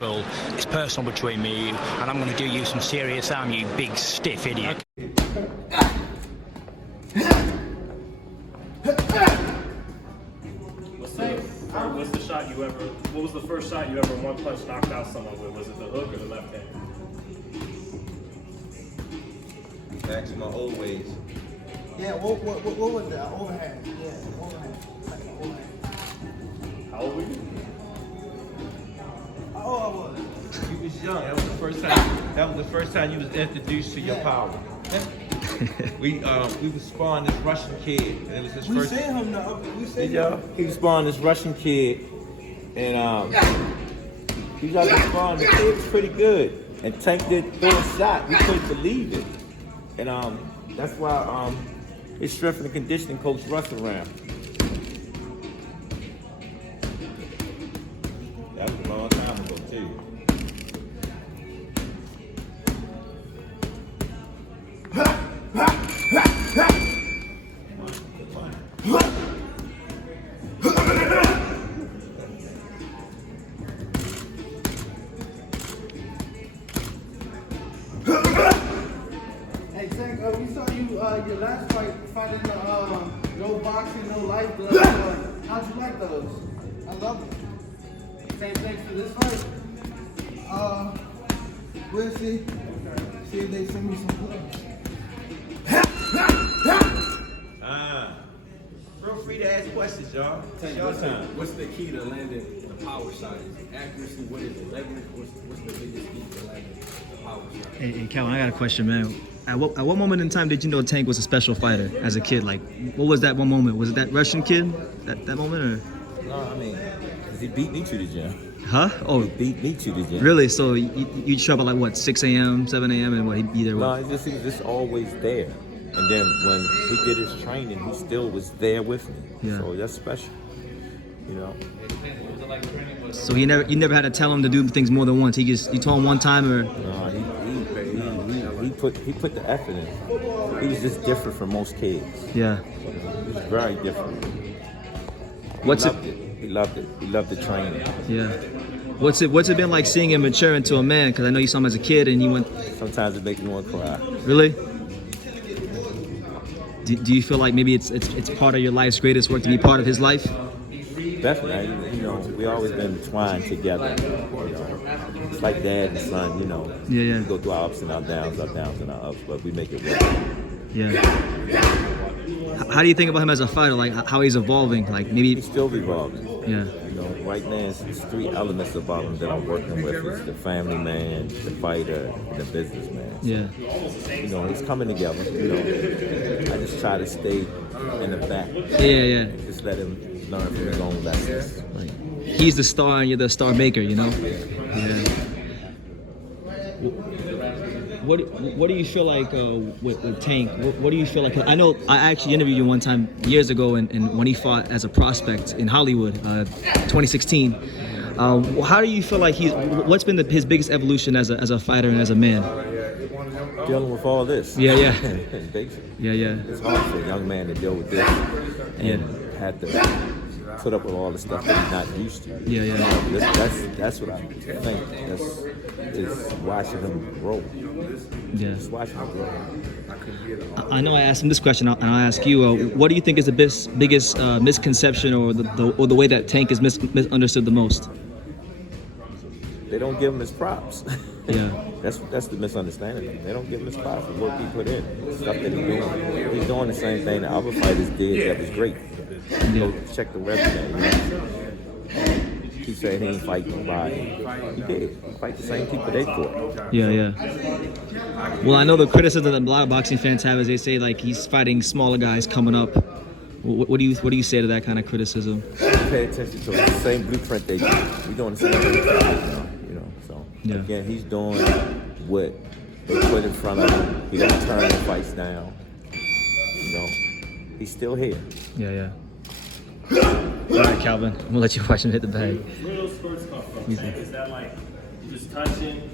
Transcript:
Well, it's personal between me and you, and I'm going to do you some serious harm, you big stiff idiot. What's the shot you ever? What was the first shot you ever one punch knocked out someone with? Was it the hook or the left hand? Back to my old ways. Yeah, what was that? Overhand. Yeah, overhand. Like an overhand. How old were you? How old I was? You was young. That was the first time. That was the first time you was introduced to your power. We was sparring this Russian kid, and it was his We first. seen him now. We seen Yeah, him. he was sparring this Russian kid, and he was out there sparring. The kid was pretty good, and Tank did throw a shot. We couldn't believe it, and that's why his strength and conditioning coach Russ around. That was a long time ago too. Hey, Tank, we saw you your last fight fighting the no boxing, no life gloves. How'd you like those? I love them. Same thing for this fight. We'll see. See if they send me some gloves. Feel free to ask questions, y'all. It's your time. What's the key to landing the power shot? Is it accuracy? What is it? Leverage? What's the biggest key to landing the power shot? Hey, Calvin, I got a question, man. At what moment in time did you know Tank was a special fighter as a kid? Like, what was that one moment? Was it that Russian kid? That moment, or? No, I mean, 'cause he beat me to the gym. Huh? Oh, Beat me to the gym. really? So you show up at like what, 6 a.m., 7 a.m., and what? He be there? No, What? it's just, he was just always there. And then when he did his training, he still was there with me. Yeah. So that's special, you know. So you never had to tell him to do things more than once. You told him one time, or? No, he put the effort in. He was just different from most kids. Yeah. He was very different. What's it? He loved it. He loved the training. Yeah. What's it been like seeing him mature into a man? Because I know you saw him as a kid, and you went. Sometimes it makes me want to cry. Really? Do you feel like maybe it's part of your life's greatest work to be part of his life? Definitely, you know, we always been twined together. You know, it's like dad and son. You know, Yeah. We go through our ups and our downs and our ups, but we make it work. Yeah. How do you think about him as a fighter? Like how he's evolving? Like maybe. He's still evolving. Yeah. You know, right now it's three elements about him that I'm working with. It's the family man, the fighter, and the businessman. Yeah. You know, it's coming together. You know, I just try to stay in the back. Yeah. And just let him learn from his own lessons. Like, he's the star and you're the star maker, you know? Yeah. What do you feel like with Tank? What do you feel like? I know I actually interviewed you one time years ago, and when he fought as a prospect in Hollywood, 2016. How do you feel like what's been his biggest evolution as a fighter and as a man? Dealing with all this. Yeah. Basically. Yeah. It's hard for a young man to deal with this and have to put up with all the stuff that he's not used to. Yeah. That's what I think. That's just watching him grow. Yeah. Just watching him grow. I know I asked him this question, and I'll ask you. What do you think is the biggest misconception or the way that Tank is misunderstood the most? They don't give him his props. Yeah. That's the misunderstanding. They don't give him his props for what he put in, stuff that he's doing. He's doing the same thing that other fighters did that was great. Go check the resume. You know? He said he ain't fight nobody. He did. He fight the same people they fought. Yeah. Well, I know the criticism that a lot of boxing fans have is they say like he's fighting smaller guys coming up. What do you say to that kind of criticism? Pay attention to the same blueprint they do. We're doing the same thing now, you know. So Yeah. again, he's doing what they put in front of him. He doesn't turn the fights down. You know, he's still here. Yeah. All right, Calvin. I'm gonna let you watch him hit the bag. Where do those spurts come from? Is that like you just touching?